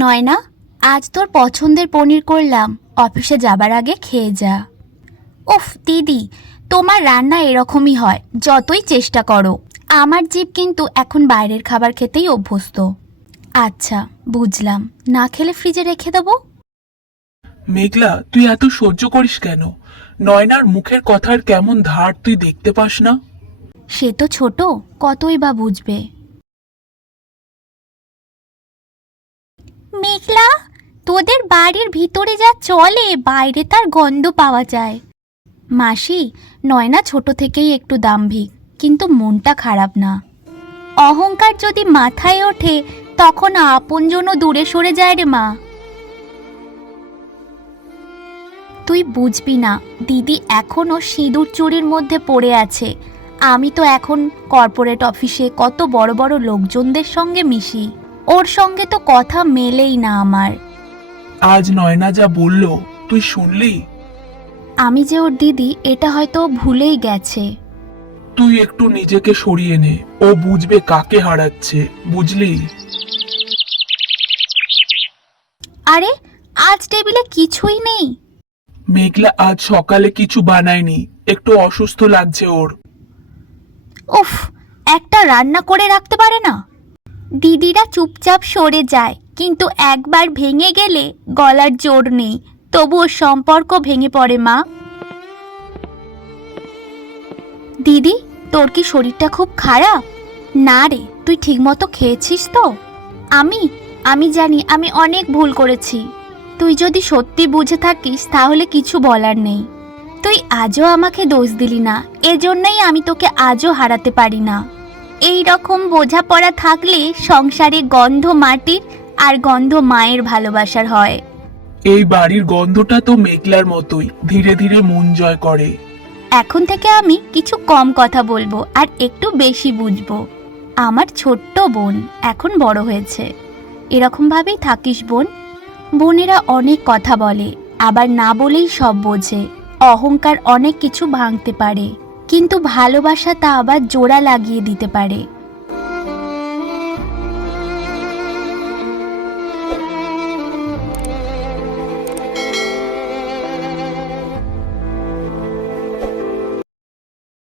নয়না, আজ তোর পছন্দের পনির করলাম, অফিসে যাবার আগে খেয়ে যা। উফ দিদি, তোমার রান্না এরকমই হয় যতই চেষ্টা করো। আমার জিভ কিন্তু এখন বাইরের খাবার খেতেই অভ্যস্ত। আচ্ছা বুঝলাম, না খেলে ফ্রিজে রেখে দেবো। মেঘলা, তুই এত সহ্য করিস কেন? নয়নার মুখের কথার কেমন ধার তুই দেখতে পাস না? সে তো ছোট, কতই বা বুঝবে। মেঘলা, তোদের বাড়ির ভিতরে যা চলে বাইরে তার গন্ধ পাওয়া যায়। মাসি, নয়না ছোট থেকেই একটু দাম্ভিক, কিন্তু মনটা খারাপ না। অহংকার যদি মাথায় ওঠে তখন আপনজনও দূরে সরে যায় রে মা। তুই বুঝবি না, দিদি এখনও সিঁদুর চুরির মধ্যে পড়ে আছে। আমি তো এখন কর্পোরেট অফিসে কত বড় বড় লোকজনদের সঙ্গে মিশি, ওর সঙ্গে তো কথা মেলেই না আমার। আজ নয়না যা বলল তুই শুনলি? আমি যে ওর দিদি এটা হয়তো ভুলেই গেছে। তুই একটু নিজেকে সরিয়ে নে, ও বুঝবে কাকে হারাচ্ছে, বুঝলি? আরে, আজ টেবিলে কিছুই নেই। মেঘলা আজ সকালে কিছু বানায়নি, একটু অসুস্থ লাগছে ওর। উফ, একটা রান্না করে রাখতে পারে না। দিদিরা চুপচাপ সরে যায়, কিন্তু একবার ভেঙে গেলে গলার জোর নেই, তবুও সম্পর্ক ভেঙে পড়ে মা। দিদি, তোর কি শরীরটা খুব খারাপ? না রে, তুই ঠিকমতো খেয়েছিস তো? আমি জানি আমি অনেক ভুল করেছি। তুই যদি সত্যি বুঝে থাকিস তাহলে কিছু বলার নেই। তুই আজও আমাকে দোষ দিলি না, এজন্যই আমি তোকে আজও হারাতে পারি না। এই রকম বোঝাপড়া থাকলে সংসারে গন্ধ মাটির আর গন্ধ মায়ের ভালোবাসার হয়। এই বাড়ির গন্ধটা তো মেঘলার মতোই, ধীরে ধীরে মন জয় করে। এখন থেকে আমি কিছু কম কথা বলবো আর একটু বেশি বুঝবো। আমার ছোট্ট বোন এখন বড় হয়েছে, এরকম ভাবেই থাকিস বোন। বোনেরা অনেক কথা বলে, আবার না বলেই সব বোঝে। অহংকার অনেক কিছু ভাঙতে পারে, কিন্তু ভালোবাসা তা আবার জোড়া লাগিয়ে দিতে পারে।